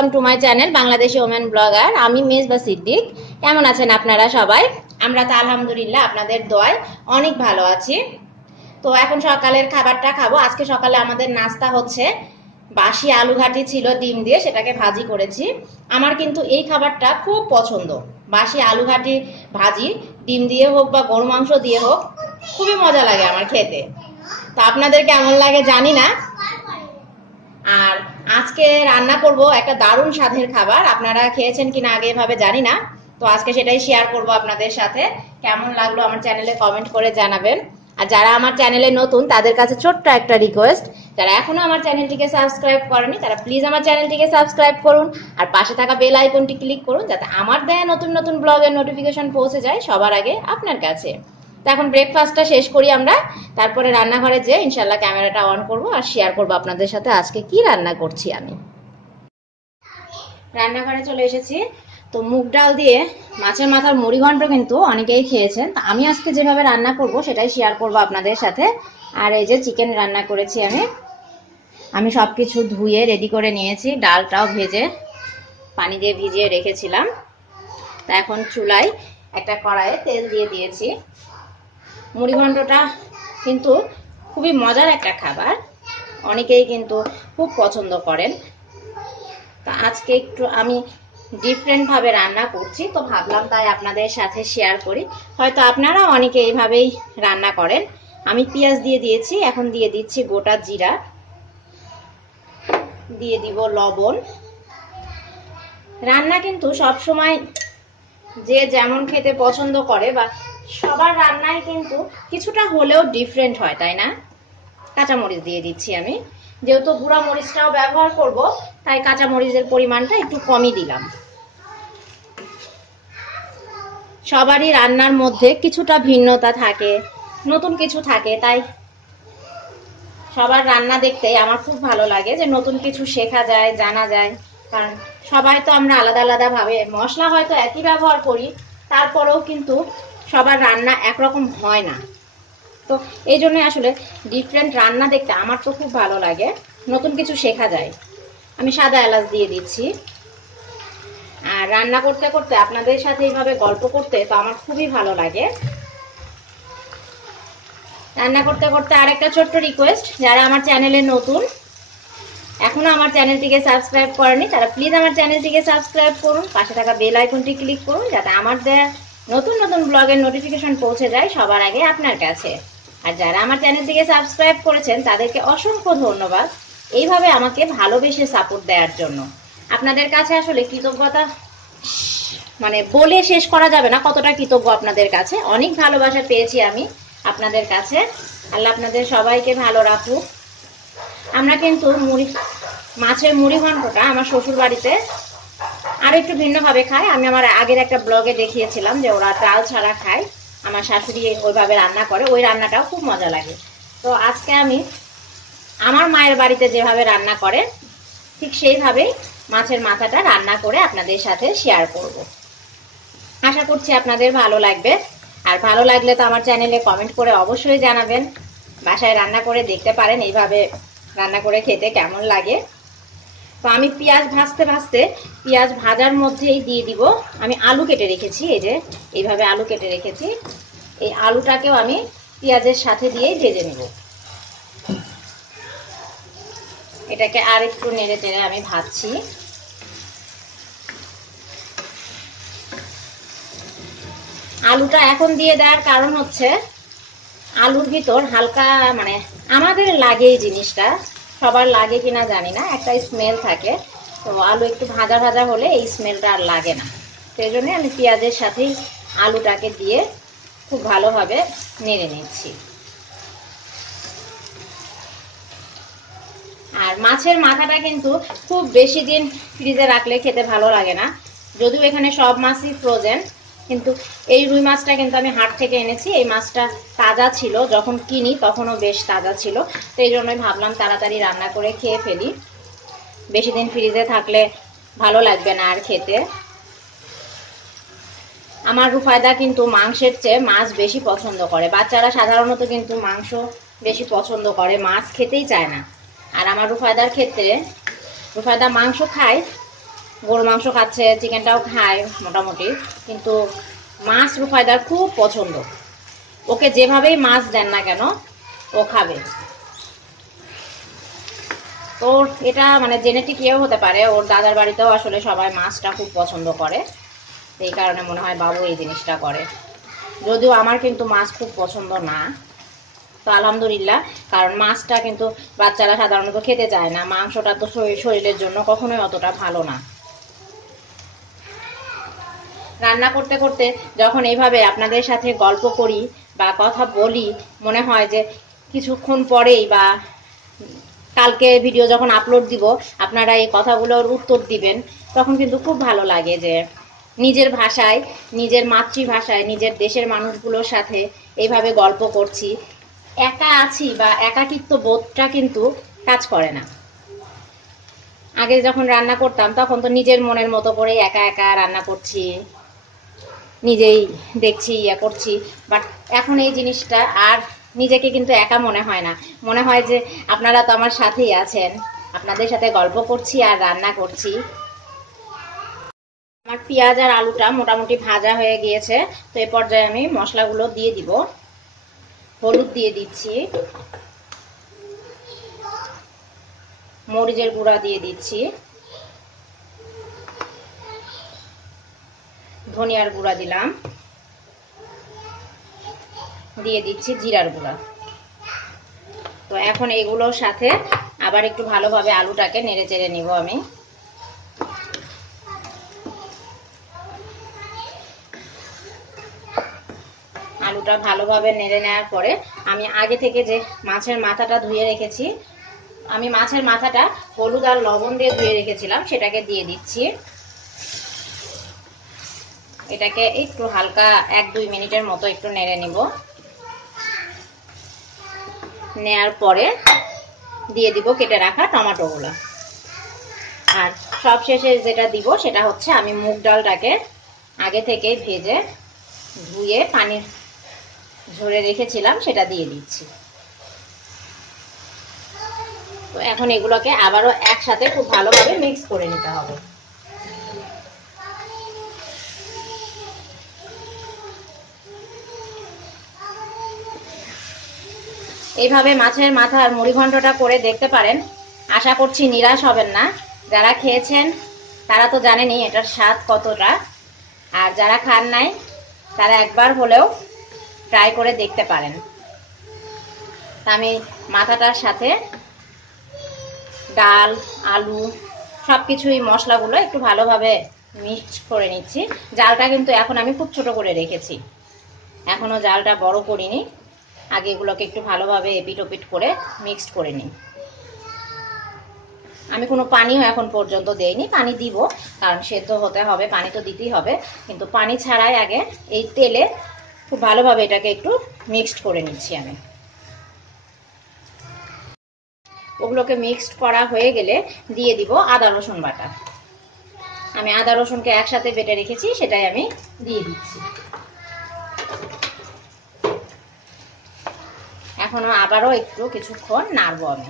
Welcome to my channel Bangladeshi women blogger আমি মেজ বা সিদ্দিক। কেমন আছেন আপনারা সবাই? আমরা তো আলহামদুলিল্লাহ আপনাদের দোয়ায় অনেক ভালো আছি। তো এখন সকালের খাবারটা খাব। আজকে সকালে আমাদের নাস্তা হচ্ছে বাসি আলু ঘাটি ছিল, ডিম দিয়ে সেটাকে ভাজি করেছি। আমার কিন্তু এই খাবারটা খুব পছন্দ। বাসি আলু ঘাটি ভাজি, ডিম দিয়ে হোক বা গরু মাংস দিয়ে হোক, খুবই মজা লাগে আমার খেতে। তো আপনাদের কেমন লাগে জানি না। আর আজকে রান্না করব একটা দারুণ স্বাদের খাবার। আপনারা খেয়েছেন কিনা আগে এভাবে জানি না। তো আজকে সেটাই শেয়ার করব আপনাদের সাথে। কেমন লাগল আমার চ্যানেলে কমেন্ট করে জানাবেন। আর যারা আমার চ্যানেলে নতুন, তাদের কাছে ছোট্ট একটা রিকোয়েস্ট যারা এখনও আমার চ্যানেলটিকে সাবস্ক্রাইব করেনি, তারা প্লিজ আমার চ্যানেলটিকে সাবস্ক্রাইব করুন। আর পাশে থাকা বেল আইকনটি ক্লিক করুন, যাতে আমার দেয়া নতুন নতুন ব্লগের নোটিফিকেশন পৌঁছে যায় সবার আগে আপনার কাছে। তো এখন ব্রেকফাস্টটা শেষ করি আমরা। তারপরে রান্নাঘরে যে ইনশাল্লাহ ক্যামেরাটা অন করব আর শেয়ার করব আপনাদের সাথে আজকে কি রান্না করছি আমি। রান্নাঘরে চলে এসেছি। তো মুগ ডাল দিয়ে মাছের মাথার মুড়ি ঘন্ট কিন্তু অনেকেই খেয়েছেন। তো আমি আজকে যেভাবে রান্না করব সেটাই শেয়ার করব আপনাদের সাথে। আর এই যে চিকেন রান্না করেছি আমি। আমি সবকিছু ধুয়ে রেডি করে নিয়েছি। ডালটাও ভেজে পানি দিয়ে ভিজিয়ে রেখেছিলাম। তা এখন চুলায় একটা কড়াইয়ে তেল দিয়ে দিয়েছি। মুড়ি ঘন্টটা কিন্তু খুবই মজার একটা খাবার। অনেকেই কিন্তু খুব পছন্দ করেন। তা আজকে একটু আমি ডিফারেন্টভাবে রান্না করছি, তো ভাবলাম তাই আপনাদের সাথে শেয়ার করি। হয়তো আপনারা অনেকে এইভাবেই রান্না করেন। আমি পেঁয়াজ দিয়ে দিয়েছি, এখন দিয়ে দিচ্ছি গোটা জিরা। দিয়ে দিব লবণ। রান্না কিন্তু সব সময় যে যেমন খেতে পছন্দ করে বা সবার রান্নায় কিন্তু কিছুটা হলেও ডিফারেন্ট হয়, তাই না? কাঁচামরিচ দিয়ে দিচ্ছি আমি। যেহেতু গুঁড়া মরিচটাও ব্যবহার করব, তাই কাঁচামরিচের পরিমাণটা একটু কমই দিলাম। সবারই রান্নার মধ্যে কিছুটা ভিন্নতা থাকে, নতুন কিছু থাকে, তাই সবার রান্না দেখতে আমার খুব ভালো লাগে যে নতুন কিছু শেখা যায়, জানা যায়। কারণ সবাই তো আমরা আলাদা আলাদা ভাবে, মশলা হয়তো একই ব্যবহার করি তারপরেও কিন্তু সবার রান্না একরকম হয় না। তো এই জন্য আসলে ডিফারেন্ট রান্না দেখতে আমার তো খুব ভালো লাগে। নতুন কিছু শেখা যায়। আমি সাদা এলাচ দিয়ে দিচ্ছি। আর রান্না করতে করতে আপনাদের সাথে এইভাবে গল্প করতে তো আমার খুবই ভালো লাগে। রান্না করতে করতে আরেকটা ছোট্ট রিকোয়েস্ট যারা আমার চ্যানেলে নতুন এখনও আমার চ্যানেলটিকে সাবস্ক্রাইব করেনি, তারা প্লিজ আমার চ্যানেলটিকে সাবস্ক্রাইব করুন, পাশে থাকা বেল আইকনটি ক্লিক করুন, যাতে আমার দেয়া নতুন নতুন ব্লগের নোটিফিকেশন পৌঁছে যায় সবার আগে আপনার কাছে। আর যারা আমার চ্যানেলটিকে সাবস্ক্রাইব করেছেন, তাদেরকে অসংখ্য ধন্যবাদ এইভাবে আমাকে ভালোবেসে সাপোর্ট দেওয়ার জন্য। আপনাদের কাছে আসলে কৃতজ্ঞতা মানে বলে শেষ করা যাবে না কতটা কৃতজ্ঞ আপনাদের কাছে। অনেক ভালোবাসা পেয়েছি আমি আপনাদের কাছে। আল্লাহ আপনাদের সবাইকে ভালো রাখুক। আমরা কিন্তু মুড়ি, মাছের মুড়ি ঘন্টটা আমার শ্বশুর বাড়িতে আর একটু ভিন্নভাবে খায়। আমি আমার আগের একটা ব্লগে দেখিয়েছিলাম যে ওরা ডাল ছাড়া খায়। আমার শাশুড়ি ওইভাবে রান্না করে, ওই রান্নাটাও খুব মজা লাগে। তো আজকে আমি আমার মায়ের বাড়িতে যেভাবে রান্না করে, ঠিক সেইভাবেই মাছের মাথাটা রান্না করে আপনাদের সাথে শেয়ার করব। আশা করছি আপনাদের ভালো লাগবে। আর ভালো লাগলে তো আমার চ্যানেলে কমেন্ট করে অবশ্যই জানাবেন। বাসায় রান্না করে দেখতে পারেন, এইভাবে রান্না করে খেতে কেমন লাগে? তো আমি পেঁয়াজ ভাজতে ভাজতে পেঁয়াজ ভাজার মধ্যেই দিয়ে দিব। আমি আলু কেটে রেখেছি, এই যে এইভাবে আলু কেটে রেখেছি। এই আলুটাকেও আমি পেঁয়াজের সাথে দিয়েই ভেজে নেব। এটাকে আর একটু নেড়ে চেড়ে আমি ভাজছি। আলুটা এখন দিয়ে দেওয়ার কারণ হচ্ছে, আলুর ভিতর হালকা মানে আমাদের লাগে এই জিনিসটা। সবার লাগে কিনা জানি না, একটা স্মেল থাকে। তো আলু একটু ভাজা ভাজা হলে এই স্মেলটা আর লাগে না। সেই জন্যে আমি পেঁয়াজের সাথেই আলুটাকে দিয়ে খুব ভালোভাবে নেড়ে নিচ্ছি। আর মাছের মাথাটা কিন্তু খুব বেশি দিন ফ্রিজে রাখলে খেতে ভালো লাগে না। যদিও এখানে সব মাছই ফ্রোজেন কিন্তু এই রুই মাছটা কিন্তু আমি হাট থেকে এনেছি। এই মাছটা তাজা ছিল। যখন কিনি, তখনও বেশ তাজা ছিল। তো এই জন্যই ভাবলাম তাড়াতাড়ি রান্না করে খেয়ে ফেলি। বেশি দিন ফ্রিজে থাকলে ভালো লাগবে না আর খেতে। আমার রুফায়দা কিন্তু মাংসের চেয়ে মাছ বেশি পছন্দ করে। বাচ্চারা সাধারণত কিন্তু মাংস বেশি পছন্দ করে। মাছ খেতেই চায় না। আর আমার রুফায়দার ক্ষেত্রে, রুফায়দা মাংস খায় গরু মাংস খাচ্ছে, চিকেনটাও খায় মোটামুটি। কিন্তু মাছ রুফায়দার খুব পছন্দ। ওকে যেভাবেই মাছ দেন না কেন, ও খাবে। ওর এটা মানে জেনেটিক ইয়েও হতে পারে, ওর দাদার বাড়িতেও আসলে সবাই মাছটা খুব পছন্দ করে। এই কারণে মনে হয় বাবু এই জিনিসটা করে। যদিও আমার কিন্তু মাছ খুব পছন্দ না, তো আলহামদুলিল্লাহ, কারণ মাছটা কিন্তু বাচ্চারা সাধারণত খেতে চায় না। মাংসটা তো শরীরের জন্য কখনোই অতটা ভালো না। রান্না করতে করতে যখন এইভাবে আপনাদের সাথে গল্প করি বা কথা বলি, মনে হয় যে কিছুক্ষণ পরেই বা কালকে ভিডিও যখন আপলোড দিব, আপনারা এই কথাগুলোর উত্তর দিবেন, তখন কিন্তু খুব ভালো লাগে যে নিজের ভাষায়, নিজের মাতৃভাষায়, নিজের দেশের মানুষগুলোর সাথে এইভাবে গল্প করছি। একা আছি বা একাকিত্ব বোধটা কিন্তু কাজ করে না। আগে যখন রান্না করতাম, তখন তো নিজের মনের মতো করে একা একা রান্না করছি। নিজেই দেখছি ইয়ে করছি। বাট এখন এই জিনিসটা আর নিজেকে কিন্তু একা মনে হয় না। মনে হয় যে আপনারা তো আমার সাথেই আছেন। আপনাদের সাথে গল্প করছি আর রান্না করছি। আমার পেঁয়াজ আর আলুটা মোটামুটি ভাজা হয়ে গিয়েছে। তো এই পর্যায়ে আমি মশলাগুলো দিয়ে দিব। হলুদ দিয়ে দিচ্ছি। মরিচের গুঁড়া দিয়ে দিচ্ছি। ধনিয়ার গুঁড়া দিলাম। দিয়ে দিচ্ছি জিরার গুঁড়া। তো এখন এগুলোর সাথে আবার একটু ভালোভাবে আলুটাকে নেড়ে চেড়ে নিব আমি। আলুটা ভালোভাবে নেড়ে নেওয়ার পরে আমি আগে থেকে যে মাছের মাথাটা ধুয়ে রেখেছি, আমি মাছের মাথাটা হলুদ আর লবণ দিয়ে ধুয়ে রেখেছিলাম, সেটাকে দিয়ে দিচ্ছি। এটাকে একটু হালকা এক দুই মিনিটের মতো একটু নেড়ে নিব। নেয়ার পরে দিয়ে দিব কেটে রাখা টমাটোগুলো। আর সব শেষে যেটা দিব সেটা হচ্ছে আমি মুগ ডালটাকে আগে থেকে ভেজে ধুয়ে পানি ঝরে রেখেছিলাম, সেটা দিয়ে দিচ্ছি। তো এখন এগুলোকে আবারও একসাথে খুব ভালোভাবে মিক্স করে নিতে হবে। এইভাবে মাছের মাথার মুড়িঘণ্টটা করে দেখতে পারেন। আশা করছি নিরাশ হবেন না। যারা খেয়েছেন, তারা তো জানেনি এটার স্বাদ কতটা। আর যারা খান নাই, তারা একবার হলেও ট্রাই করে দেখতে পারেন। আমি মাথাটার সাথে ডাল, আলু সব কিছুই মশলাগুলো একটু ভালোভাবে মিক্স করে নিচ্ছি। জালটা কিন্তু এখন আমি খুব ছোট করে রেখেছি। এখনও জালটা বড় করিনি। আগে এগুলোকে একটু ভালোভাবে এপিট ওপিট করে মিক্সড করে নিই। আমি কোনো পানিও এখন পর্যন্ত দেইনি, পানি দিব, কারণ সেদ্ধ হতে হবে, পানি তো দিতেই হবে। কিন্তু পানি ছাড়াই আগে এই তেলে খুব ভালোভাবে এটাকে একটু মিক্সড করে নিচ্ছি আমি। ওগুলোকে মিক্সড করা হয়ে গেলে দিয়ে দিব আদা, রসুন বাটা। আমি আদা, রসুনকে একসাথে বেটে রেখেছি, সেটাই আমি দিয়ে দিচ্ছি। এখনও আবারও একটু কিছুক্ষণ নাড়বো আমি।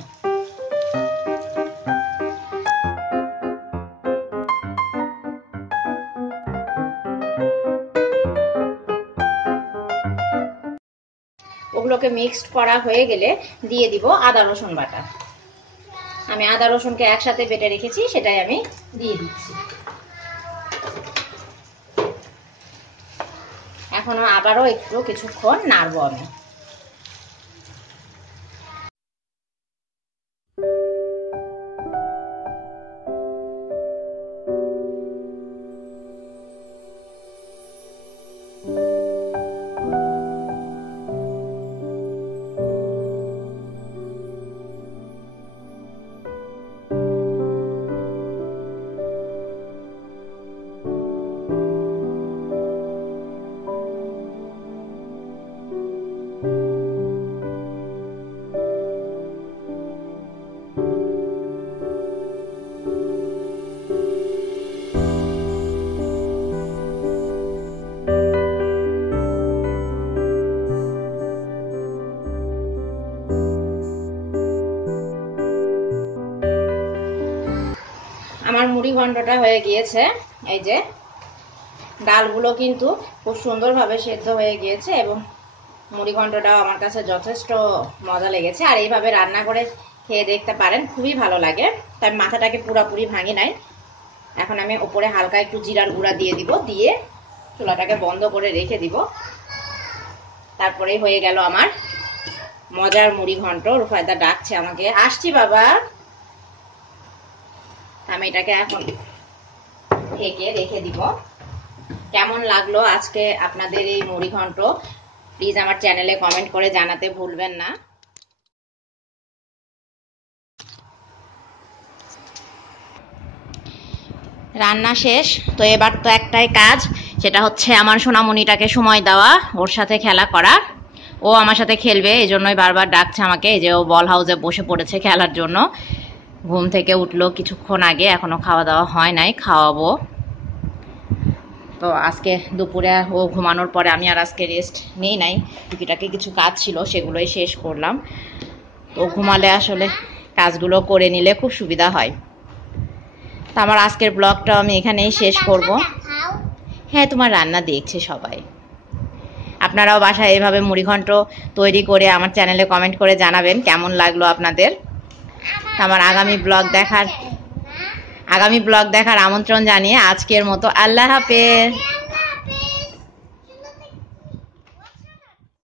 ওগুলোকে মিক্সড করা হয়ে গেলে দিয়ে দিব আদা রসুন বাটা। আমি আদা রসুনকে একসাথে বেটে রেখেছি, সেটাই আমি দিয়ে দিচ্ছি। এখনও আবারও একটু কিছুক্ষণ নাড়বো আমি। মুড়ি ঘন্টটা হয়ে গিয়েছে। এই যে ডালগুলো কিন্তু খুব সুন্দরভাবে সেদ্ধ হয়ে গিয়েছে এবং মুড়ি ঘন্টটাও আমার কাছে যথেষ্ট মজা লেগেছে। আর এইভাবে রান্না করে খেয়ে দেখতে পারেন, খুবই ভালো লাগে। তাই মাথাটাকে পুরাপুরি ভাঙি নাই। এখন আমি ওপরে হালকা একটু জিরার গুঁড়া দিয়ে দিব, দিয়ে চুলাটাকে বন্ধ করে রেখে দিব। তারপরেই হয়ে গেল আমার মজার মুড়ি ঘন্ট। রুফায়দা ডাকছে আমাকে, আসছি বাবা। আমি এটাকে এখন ঢেকে রেখে দিব। কেমন লাগল আজকে আপনাদের এই মুড়ি ঘন্ট? প্লিজ আমার চ্যানেলে কমেন্ট করে জানাতে ভুলবেন না। রান্না শেষ। তো এবার তো একটাই কাজ, সেটা হচ্ছে আমার সোনামণিটাকে সময় দেওয়া, ওর সাথে খেলা করা। ও আমার সাথে খেলবে এই জন্যই বারবার ডাকছে আমাকে যে ও বল হাউসে বসে পড়েছে খেলার জন্য। ঘুম থেকে উঠল কিছুক্ষণ আগে, এখনও খাওয়া দাওয়া হয় নাই, খাওয়াবো। তো আজকে দুপুরে ও ঘুমানোর পরে আমি আর আজকে রেস্ট নেই নাই, টুকিটাকে কিছু কাজ ছিল, সেগুলোই শেষ করলাম। তো ঘুমালে আসলে কাজগুলো করে নিলে খুব সুবিধা হয়। তো আমার আজকের ব্লগটা আমি এখানেই শেষ করব। হ্যাঁ তোমার রান্না দেখছে সবাই। আপনারাও বাসায় এভাবে মুড়িঘণ্ট তৈরি করে আমার চ্যানেলে কমেন্ট করে জানাবেন কেমন লাগল আপনাদের। আমার আগামী ব্লগ দেখার আগামী ব্লগ দেখার আমন্ত্রণ জানিয়ে আজকের মতো আল্লাহ হাফেজ।